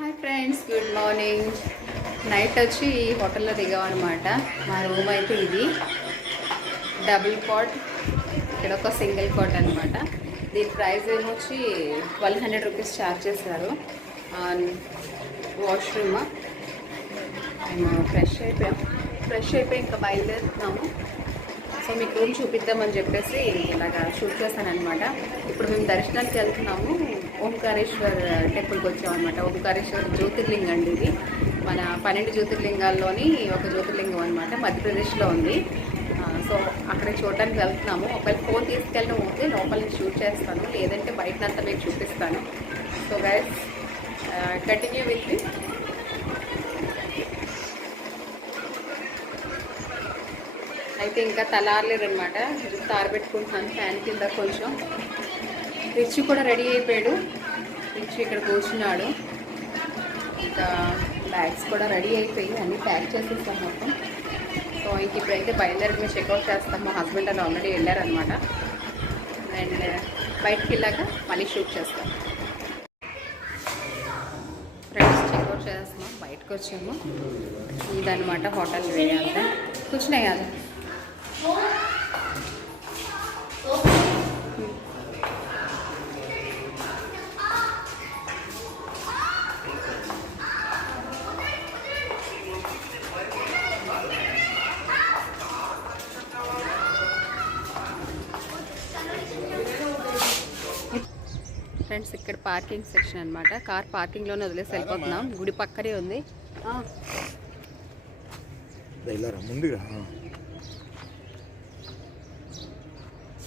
Hi friends, good morning. Night వచ్చి ఈ హోటల్లో దిగామన్నమాట. మా రూమ్ అయితే ఇది డబుల్ కాట్, ఇక్కడ ఒక సింగిల్ కాట్ అనమాట. దీని ప్రైస్ ఏమొచ్చి 1200 రూపీస్ ఛార్జ్ చేశారు. వాష్రూమ్ మేము ఫ్రెష్ అయిపోయి ఇంకా బయలుదేరుతున్నాము. సో మీకు రూమ్ చూపిద్దామని చెప్పేసి ఇలాగా షూట్ చేశానమాట. ఇప్పుడు మేము దర్శనానికి వెళ్తున్నాము. ఓంకారేశ్వర్ టెంపుల్కి వచ్చామన్నమాట. ఓంకారేశ్వర్ జ్యోతిర్లింగం అండి ఇది. మన 12 జ్యోతిర్లింగాల్లోని ఒక జ్యోతిర్లింగం అనమాట. మధ్యప్రదేశ్లో ఉంది. సో అక్కడ చూడడానికి వెళ్తున్నాము. ఒకవేళ ఫోన్ తీసుకెళ్ళడం పోతే లోపల నుంచి షూట్ చేస్తాను, లేదంటే బయటనంతా మీకు చూపిస్తాను. So guys, continue with me. అయితే ఇంకా తలారలేదనమాట. జుట్టు ఆరబెట్టుకుంటున్నాను ఫ్యాన్ కింద కొంచెం. రిచ్ కూడా రెడీ అయిపోయాడు. రిచ్ ఇక్కడ కూర్చున్నాడు. ఇంకా బ్యాగ్స్ కూడా రెడీ అయిపోయి అన్నీ ప్యాక్ చేసేస్తాం మొత్తం. సో ఇంక ఇప్పుడైతే బయలుదేరి మేము చెక్అవుట్ చేస్తాం. మా హస్బెండ్ అని ఆల్రెడీ వెళ్ళారనమాట. అండ్ బయటికి వెళ్ళాక మళ్ళీ షూట్ చేస్తాం. ఫ్రెండ్స్, చెక్అవుట్ చేస్తున్నాం. బయటకు వచ్చాము. ఇదనమాట హోటల్ వే అంతా. కూర్చున్నాయి కాదు. ఫ్రెండ్స్, ఇక్కడ పార్కింగ్ సెక్షన్ అనమాట. కార్ పార్కింగ్లోనే వదిలేసి వెళ్ళిపోతున్నాం. గుడి పక్కనే ఉంది.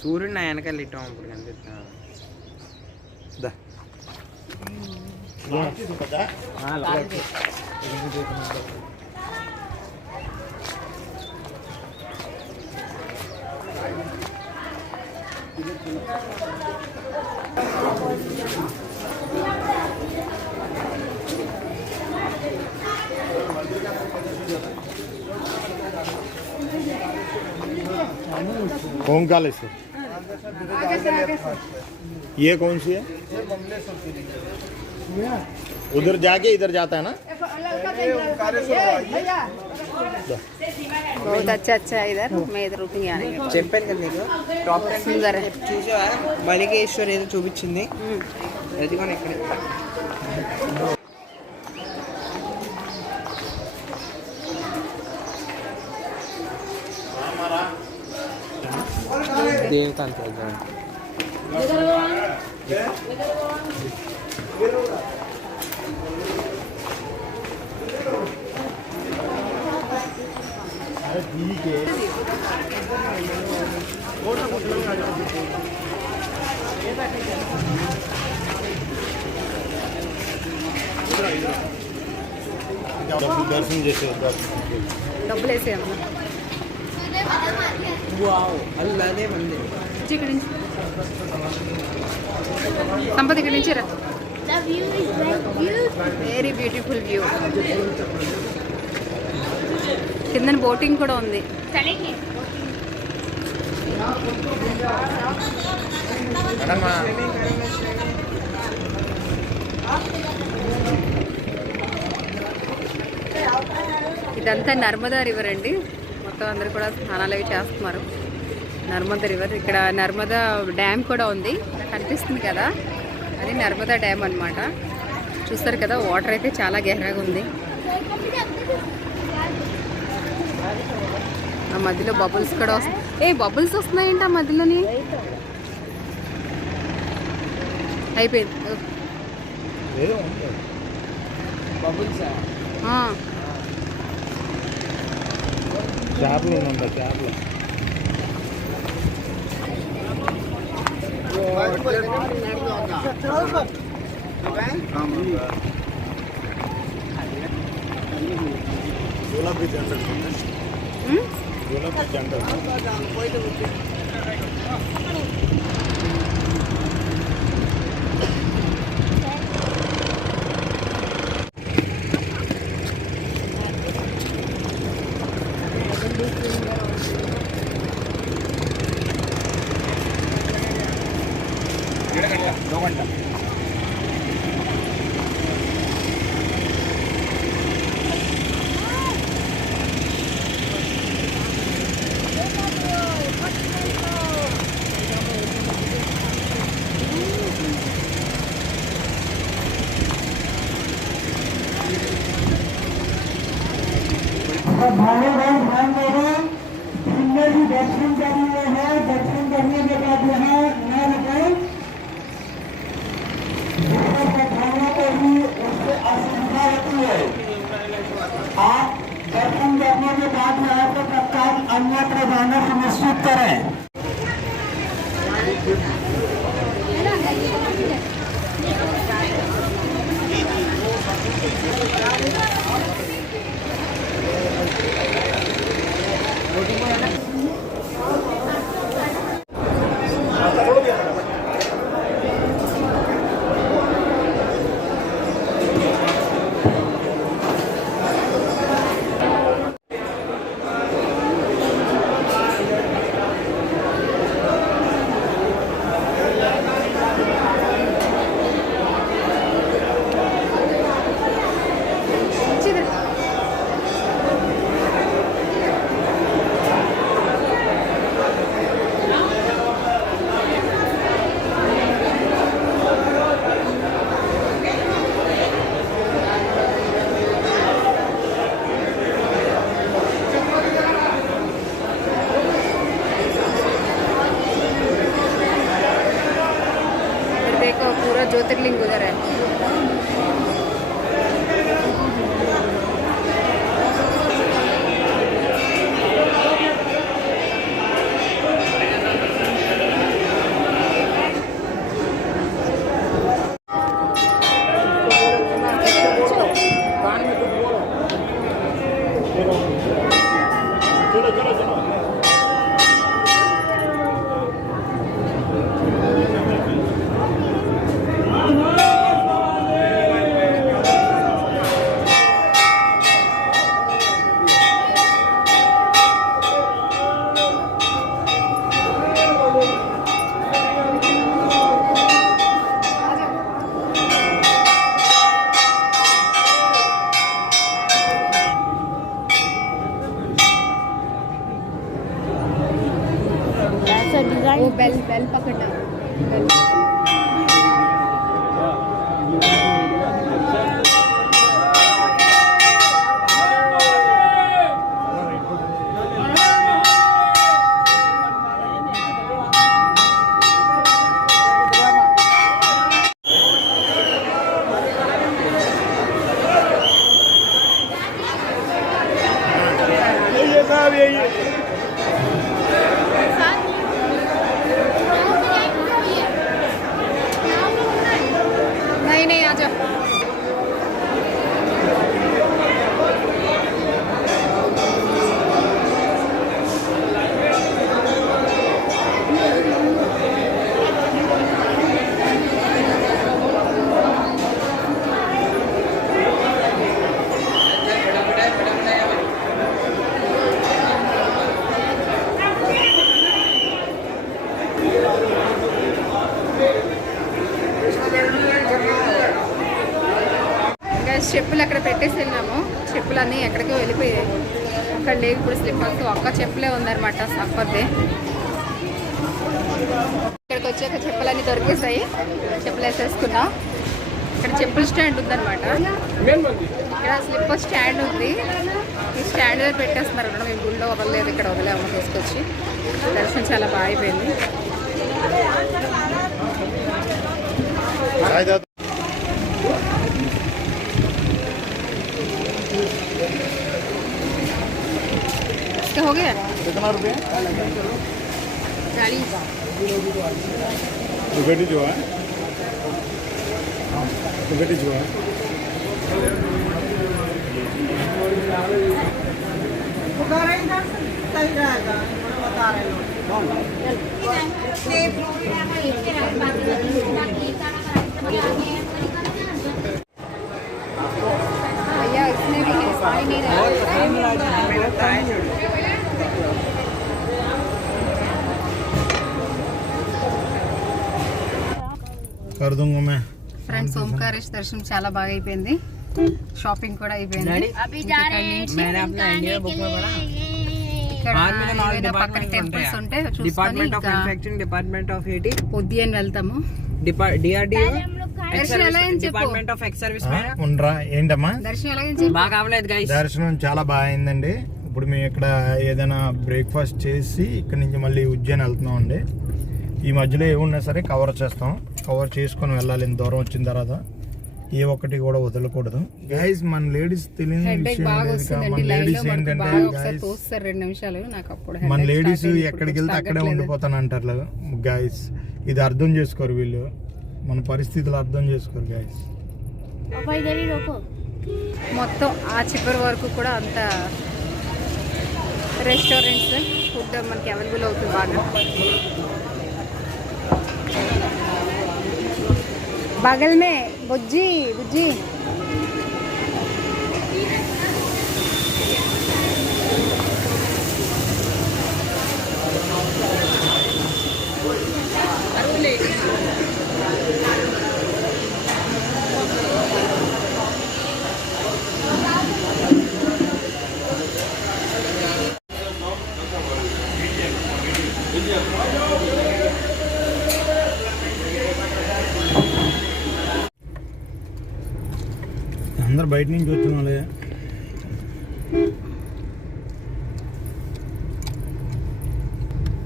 సూర్యుడు నా వెనకాల ఇట్టాం అప్పుడు కనిపిస్తా. ओंकारेश्वर। ये कौन सी है? उधर जाके इधर जाता है ना? बहुत अच्छा है इधर. मैं इधर रुकूंगी आने के. చెప్పాను కదా నీకు, టాప్ 10 సుందర చూసావా? బలికేశ్వర్ ఏదో చూపించింది. అది కూడా ఇక్కడ దేవతానికి వెళ్తాను. दर्शन जैसे డబ్బులు వేసేయమ్మా. అల్లనే మంది ఇక్కడ నుంచి సంపద, ఇక్కడ నుంచి రా. Very beautiful view. కింద బోటింగ్ కూడా ఉంది. ఇదంతా నర్మదా రివర్ అండి. మొత్తం అందరూ కూడా స్నానాలు అవి చేస్తున్నారు. నర్మదా రివర్. ఇక్కడ నర్మదా డ్యామ్ కూడా ఉంది, కనిపిస్తుంది కదా, అది నర్మదా డ్యామ్ అనమాట. చూస్తారు కదా, వాటర్ అయితే చాలా గహరాగా ఉంది. ఆ మధ్యలో బబుల్స్ కూడా వస్తాయి. బబుల్స్ వస్తున్నాయంట ఆ మధ్యలోని. అయిపోయింది. చేపలు ఉందా? చేపలు గులాబీ జెండర్ గులాబీ జెండర్ श्रद्धालुगण ध्यान दें, जिनने भी दर्शन करने हैं, दर्शन करने के बाद यहाँ न लगाए, दूसरे श्रद्धालुओं को भी उससे असुविधा होती है। आप दर्शन करने के बाद यहाँ से तत्काल अन्यत्र जाना सुनिश्चित करें। देखो पूरा ज्योतिर्लिंग उधर है। चलो चलो चलो वो बेल बेल पकड़ना बेल। ये साहब ये नहीं नहीं आ जाओ। చెప్పులు అక్కడ పెట్టేసి వెళ్ళాము. చెప్పులన్నీ ఎక్కడికో వెళ్ళిపోయాయి. అక్కడ లేవు ఇప్పుడు స్లిప్పర్స్. ఒక్క చెప్పులే ఉందన్నమాట అక్కదే. ఇక్కడికి వచ్చాక చెప్పులన్నీ దొరికేసాయి. చెప్పులు వేసేసుకున్నాం. ఇక్కడ చెప్పుల స్టాండ్ ఉందన్నమాట. ఇక్కడ స్లిప్పర్ స్టాండ్ ఉంది. ఈ స్టాండ్ దగ్గర పెట్టేస్తున్నారు అన్నమాట. మేము గుళ్ళో వదలలేదు, ఇక్కడ వదిలేము తీసుకొచ్చి. దర్శనం చాలా బాగా అయిపోయింది. इसका हो गया कितना रुपये 40 तो बेटी जो है तो बेटी जो है भैया इसमें भी है, पानी नहीं रहा। कर दूंगा मैं ఫ్రెండ్స్ ఓంకారేశ్వర దర్శనం చాలా బాగా అయిపోయింది. షాపింగ్ కూడా అయిపోయింది. ఇక్కడ పక్కన టెంపుల్స్ ఉంటే చూసుకొని department of infection, department of ఏటీ ఉద్యాన్ వెళ్తాము. DRDO దర్శనం ఎలా అయింది చెప్పు. డిపార్ట్మెంట్ ఆఫ్ ఎక్స్ సర్వీస్ ఉండరా ఏంటమ్మా? దర్శనం ఎలాగని చెప్పు. బాగా అవ్వలేదు గైస్. దర్శనం చాలా బాగా అయిందండి. ఇప్పుడు మేము ఇక్కడ ఏదైనా బ్రేక్ఫాస్ట్ చేసి ఇక్కడ నుంచి మళ్ళీ ఉజ్జయిని వెళ్తున్నాం అండి. ఈ మధ్యలో ఏమున్నా సరే కవర్ చేస్తాం, కవర్ చేసుకొని వెళ్ళాలి. ఇంత దూరం వచ్చిన తర్వాత ఏ ఒక్కటి కూడా వదలకూడదు గైస్. మన లేడీస్ తెలియని హెడేక్ విషయం బాగా లేదు. వస్తుందండి. మన లైన్ లేడీస్ లో మనకు ఏంటంటే బాగా ఒకసారి guys, తోస్తారు 2 నిమిషాలు. నాకు అప్పుడు మన headache లేడీస్ start అయింది. ఎక్కడికి ఇప్పుడు వెళ్తే అక్కడే తగ్గట్లేదు. ఉండిపోతాను అంటారు గైస్. ఇది అర్థం చేసుకోరు వీళ్ళు, మన పరిస్థితులు అర్థం చేసుకోరు గైస్. మొత్తం ఆ చివరి వరకు కూడా అంత రెస్టారెంట్స్ ఫుడ్ మనకి అవైలబుల్ అవుతుంది బాగా. बगल में बुज्जी बुज्जी అందరు బయట నుంచి వచ్చిన వాళ్ళే.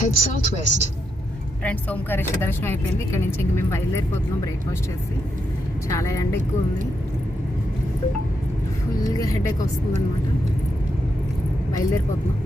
Head southwest. ఫ్రెండ్స్ ఓంకారేశ్వర దర్శనం అయిపోయింది. ఇక్కడ నుంచి ఇంక మేము బయలుదేరిపోతున్నాం బ్రేక్ఫాస్ట్ చేసి. చాలా ఎండ ఎక్కువ ఉంది, ఫుల్గా హెడేక్ వస్తుంది అనమాట. బయలుదేరిపోతున్నాం.